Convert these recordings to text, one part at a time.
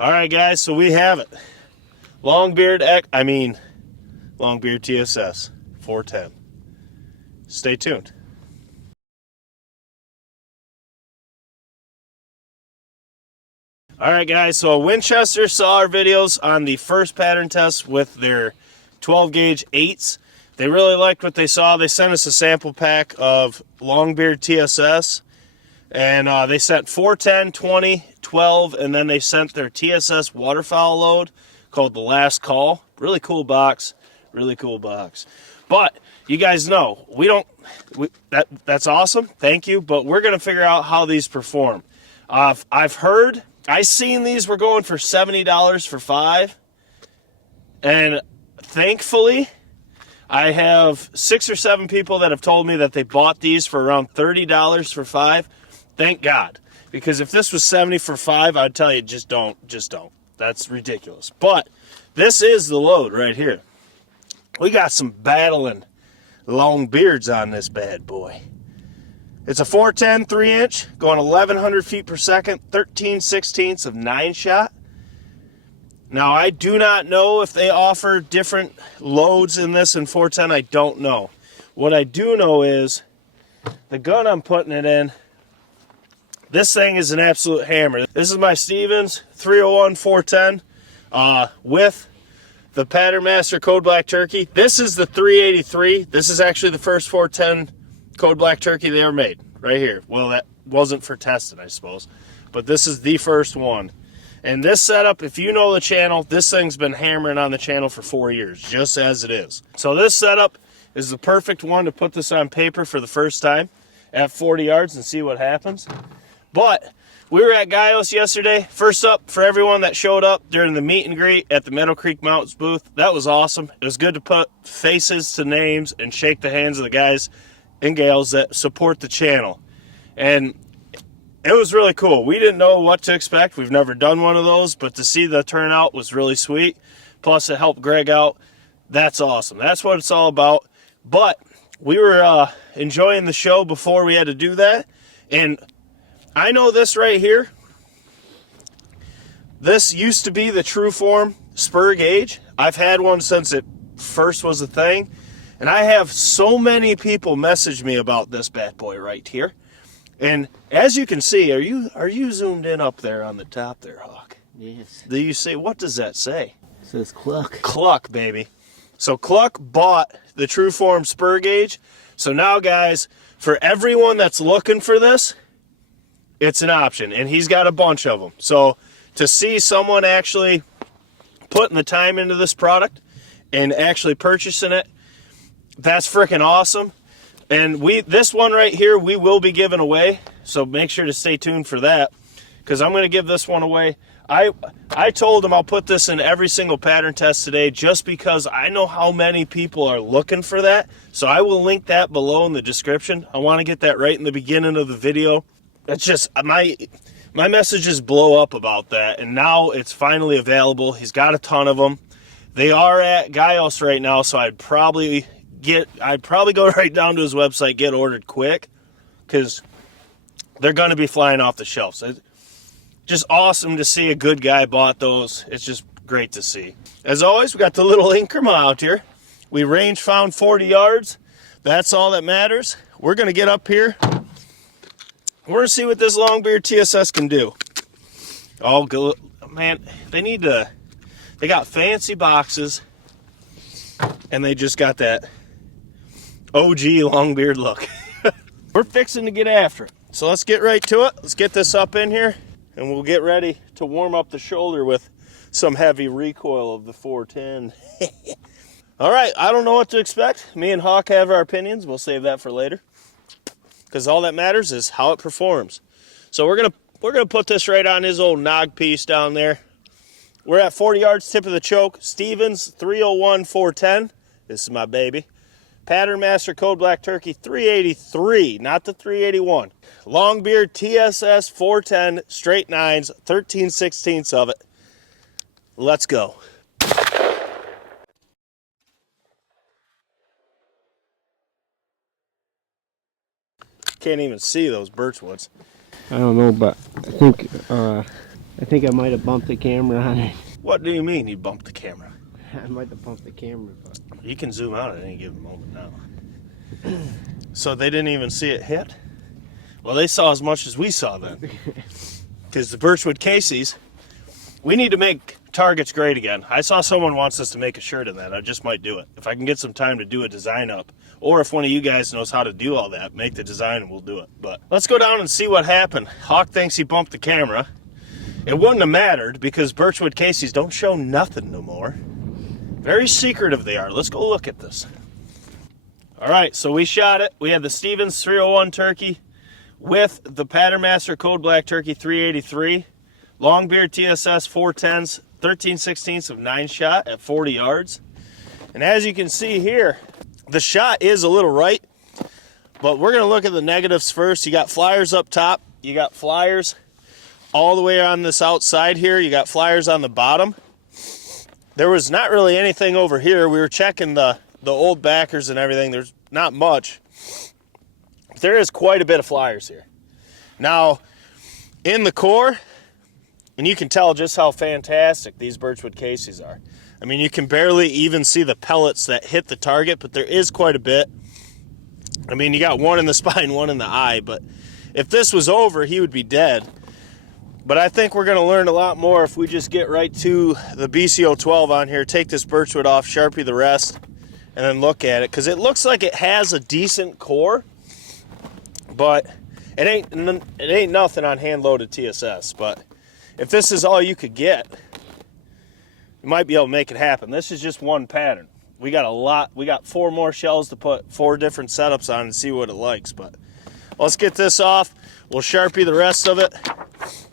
All right, guys, so we have it. Longbeard TSS 410. Stay tuned. All right, guys, so Winchester saw our videos on the first pattern test with their 12 gauge 8s. They really liked what they saw. They sent us a sample pack of Longbeard TSS, and they sent 410, 20, 12, and then they sent their TSS waterfowl load called the Last Call. Really cool box, really cool box. But you guys know, that's awesome, thank you, but we're gonna figure out how these perform. I seen these were going for $70 for 5, and thankfully I have 6 or 7 people that have told me that they bought these for around $30 for 5. Thank God, because if this was 70 for 5, I'd tell you just don't. That's ridiculous. But this is the load right here. We got some battling long beards on this bad boy. It's a 410 3-inch, going 1,100 feet per second, 13/16 of 9-shot. Now, I do not know if they offer different loads in this in 410. I don't know. What I do know is the gun I'm putting it in, this thing is an absolute hammer. This is my Stevens 301 410 with the Patternmaster Code Black Turkey. This is the 383. This is actually the first 410 Code Black Turkey they ever made, right here. Well, that wasn't for testing, I suppose, but this is the first one. And this setup, if you know the channel, this thing's been hammering on the channel for 4 years, just as it is. So this setup is the perfect one to put this on paper for the first time at 40 yards and see what happens. But we were at Guyos yesterday. First up, for everyone that showed up during the meet and greet at the Meadow Creek Mountains booth, that was awesome. It was good to put faces to names and shake the hands of the guys and gals that support the channel. And it was really cool. We didn't know what to expect. We've never done one of those, but to see the turnout was really sweet. Plus, it helped Greg out. That's awesome. That's what it's all about. But we were enjoying the show before we had to do that. And I know this right here. This used to be the True Form spur gauge. I've had one since it first was a thing. And I have so many people message me about this bad boy right here. And as you can see, are you zoomed in up there on the top there, Hawk? Yes. Do you see, what does that say? It says Cluck. Cluck, baby. So Cluck bought the True Form spur gauge. So now, guys, for everyone that's looking for this, it's an option. And he's got a bunch of them. So to see someone actually putting the time into this product and actually purchasing it, that's freaking awesome. And this one right here, we will be giving away. So make sure to stay tuned for that, because I'm going to give this one away. I told him I'll put this in every single pattern test today just because I know how many people are looking for that. So I will link that below in the description. I want to get that right in the beginning of the video. It's just my messages blow up about that, and now it's finally available. He's got a ton of them. They are at Guyos right now, so I'd probably go right down to his website, get ordered quick, because they're going to be flying off the shelves. It's just awesome to see a good guy bought those. It's just great to see. As always, we got the little Increment out here. We range found 40 yards. That's all that matters. We're going to get up here. We're going to see what this Longbeard TSS can do. Oh, man, they got fancy boxes, and they just got that OG Longbeard look. We're fixing to get after it. So let's get right to it. Let's get this up in here, and we'll get ready to warm up the shoulder with some heavy recoil of the 410. All right, I don't know what to expect. Me and Hawk have our opinions. We'll save that for later, because all that matters is how it performs. So we're gonna put this right on his old nog piece down there. We're at 40 yards, tip of the choke. Stevens 301 410. This is my baby. Patternmaster Code Black Turkey 383, not the 381. Longbeard TSS 410, straight 9s, 13/16 of it. Let's go. Can't even see those birchwoods. I don't know, but I think I think I might have bumped the camera on it. What do you mean you bumped the camera? I might have bumped the camera, but You can zoom out at any given moment now. So they didn't even see it hit? Well, they saw as much as we saw then. Because the Birchwood Casey's, we need to make targets great again. I saw someone wants us to make a shirt of that. I just might do it. If I can get some time to do a design up. Or if one of you guys knows how to do all that, make the design and we'll do it. But let's go down and see what happened. Hawk thinks he bumped the camera. It wouldn't have mattered because Birchwood Casey's don't show nothing no more. Very secretive they are. Let's go look at this. All right, so we shot it. We had the Stevens 301 turkey with the Patternmaster Code Black Turkey 383, Longbeard TSS 410s, 13/16 of 9 shot at 40 yards. And as you can see here, the shot is a little right, but we're gonna look at the negatives first. You got flyers up top, you got flyers all the way on this outside here, you got flyers on the bottom. There was not really anything over here. We were checking the old backers and everything. There's not much. There is quite a bit of flyers here. Now, in the core, and you can tell just how fantastic these Birchwood Casey's are. I mean, you can barely even see the pellets that hit the target, but there is quite a bit. I mean, you got one in the spine, one in the eye, but if this was over, he would be dead. But I think we're going to learn a lot more if we just get right to the BCO 12 on here, take this Birchwood off, Sharpie the rest, and then look at it. Because it looks like it has a decent core, but it ain't nothing on hand-loaded TSS. But if this is all you could get, you might be able to make it happen. This is just one pattern. We got a lot. We got 4 more shells to put 4 different setups on and see what it likes. But let's get this off. We'll Sharpie the rest of it,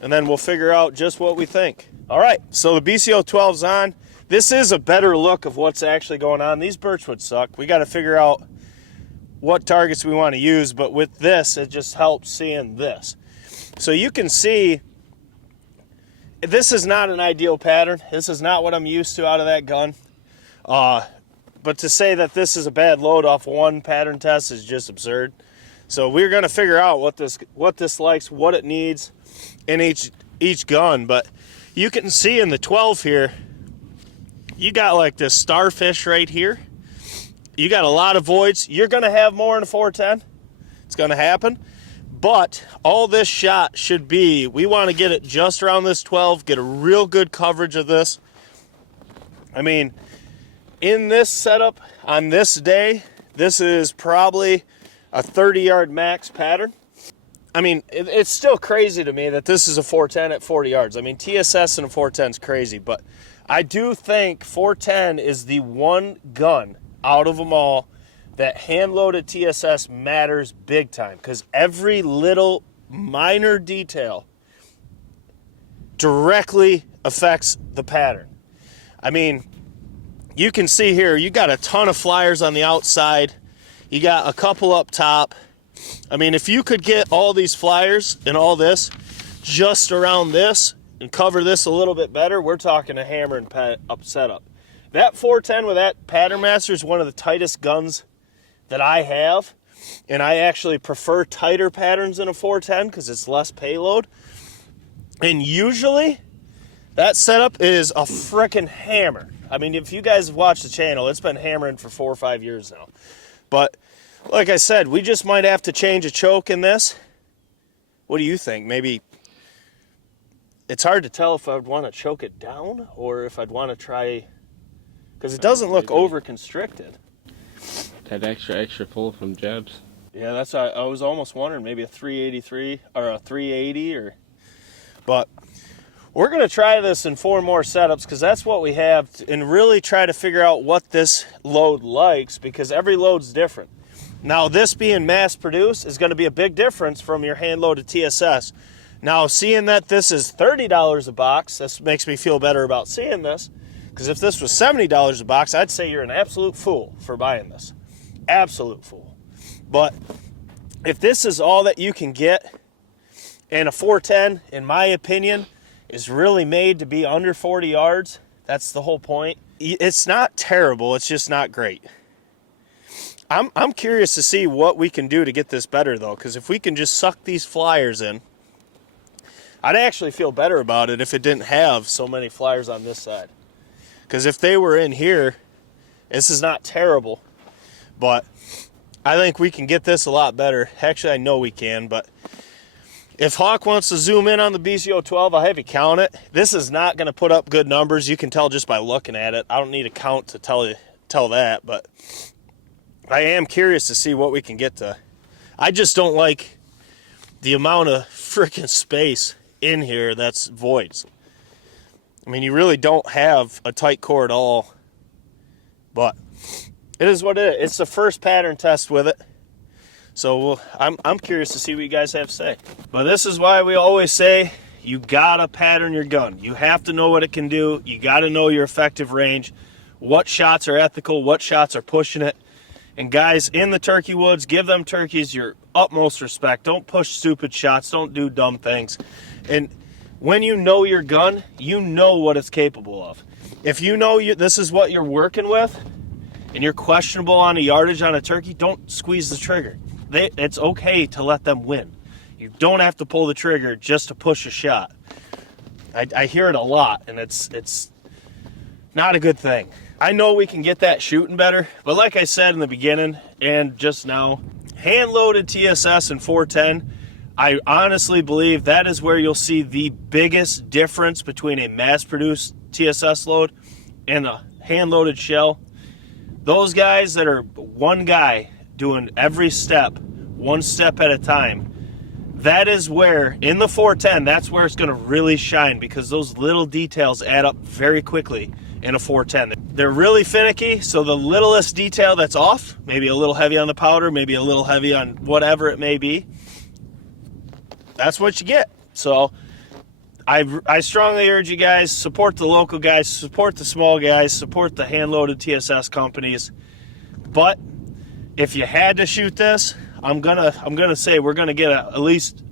and then we'll figure out just what we think. All right, so the BCO 12's on. This is a better look of what's actually going on. These Birchwood suck. We got to figure out what targets we want to use, but with this, it just helps seeing this. So you can see, this is not an ideal pattern. This is not what I'm used to out of that gun. But to say that this is a bad load off one pattern test is just absurd. So we're going to figure out what this likes, what it needs in each gun. But you can see in the 12 here, you got like this starfish right here. You got a lot of voids. You're going to have more in a 410. It's going to happen. But all this shot should be, we want to get it just around this 12, get a real good coverage of this. I mean, in this setup on this day, this is probably a 30-yard max pattern. I mean, it's still crazy to me that this is a 410 at 40 yards. I mean, TSS and a 410 is crazy, but I do think 410 is the one gun out of them all that hand-loaded TSS matters big time, because every little minor detail directly affects the pattern. I mean, you can see here, you got a ton of flyers on the outside. You got a couple up top. I mean, if you could get all these flyers and all this just around this and cover this a little bit better, we're talking a hammer and up setup. That 410 with that Patternmaster is one of the tightest guns that I have, and I actually prefer tighter patterns in a 410 because it's less payload. And usually, that setup is a frickin' hammer. I mean, if you guys have watched the channel, it's been hammering for 4 or 5 years now. But like I said, we just might have to change a choke in this. What do you think? Maybe it's hard to tell if I'd want to choke it down or if I'd want to try, because it doesn't look over constricted. That extra full from Jeb's. Yeah, that's what I was almost wondering, maybe a 383 or a 380 or, but we're going to try this in 4 more setups because that's what we have, and really try to figure out what this load likes, because every load's different. Now, this being mass produced is going to be a big difference from your hand-loaded TSS. Now, seeing that this is $30 a box, this makes me feel better about seeing this, because if this was $70 a box, I'd say you're an absolute fool for buying this. Absolute fool. But if this is all that you can get, and a 410, in my opinion, is really made to be under 40 yards, that's the whole point. It's not terrible, it's just not great. I'm curious to see what we can do to get this better, though, because if we can just suck these flyers in, I'd actually feel better about it if it didn't have so many flyers on this side. Because if they were in here, this is not terrible, but I think we can get this a lot better. Actually, I know we can, but if Hawk wants to zoom in on the BCO12, I'll have you count it. This is not going to put up good numbers. You can tell just by looking at it. I don't need a count to tell that, but I am curious to see what we can get to. I just don't like the amount of freaking space in here that's voids. I mean, you really don't have a tight core at all, but it is what it is. It's the first pattern test with it, so I'm curious to see what you guys have to say. But this is why we always say you gotta pattern your gun. You have to know what it can do. You gotta know your effective range, what shots are ethical, what shots are pushing it. And guys, in the turkey woods, give them turkeys your utmost respect. Don't push stupid shots. Don't do dumb things. And when you know your gun, you know what it's capable of. If you know this is what you're working with, and you're questionable on a yardage on a turkey, don't squeeze the trigger. It's okay to let them win. You don't have to pull the trigger just to push a shot. I hear it a lot, and it's not a good thing. I know we can get that shooting better, but like I said in the beginning and just now, hand-loaded TSS and 410, I honestly believe that is where you'll see the biggest difference between a mass-produced TSS load and a hand-loaded shell. Those guys that are one guy doing every step, one step at a time, that is where, in the 410, that's where it's going to really shine, because those little details add up very quickly in a 410. They're really finicky, so the littlest detail that's off, maybe a little heavy on the powder, maybe a little heavy on whatever it may be, that's what you get. So I strongly urge you guys, support the local guys, support the small guys, support the hand-loaded TSS companies. But if you had to shoot this, I'm gonna say we're gonna get at least,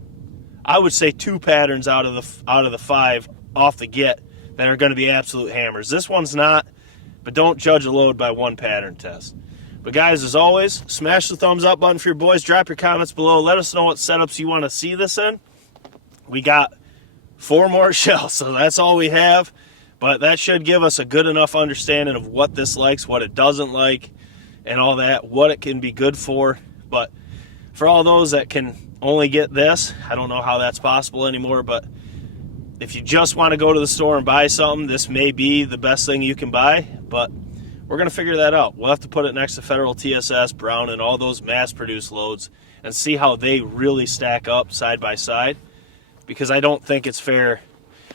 I would say, 2 patterns out of the 5 off the get that are going to be absolute hammers. This one's not, but don't judge a load by one pattern test. But guys, as always, smash the thumbs up button for your boys. Drop your comments below. Let us know what setups you want to see this in. We got 4 more shells, so that's all we have. But that should give us a good enough understanding of what this likes, what it doesn't like, and all that, what it can be good for. But for all those that can only get this, I don't know how that's possible anymore, but if you just want to go to the store and buy something, this may be the best thing you can buy, but we're going to figure that out. We'll have to put it next to Federal TSS, Brown, and all those mass-produced loads and see how they really stack up side by side, because I don't think it's fair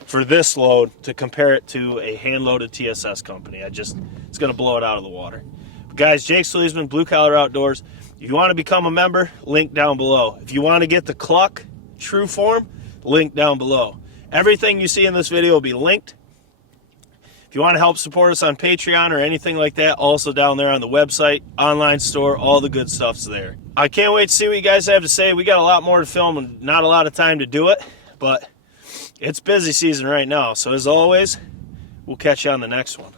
for this load to compare it to a hand-loaded TSS company. It's going to blow it out of the water. But guys, Jake Sleesman, Blue Collar Outdoors. If you want to become a member, link down below. If you want to get the Cluck True Form, link down below. Everything you see in this video will be linked. If you want to help support us on Patreon or anything like that, also down there on the website, online store, all the good stuff's there. I can't wait to see what you guys have to say. We got a lot more to film and not a lot of time to do it, but it's busy season right now. So as always, we'll catch you on the next one.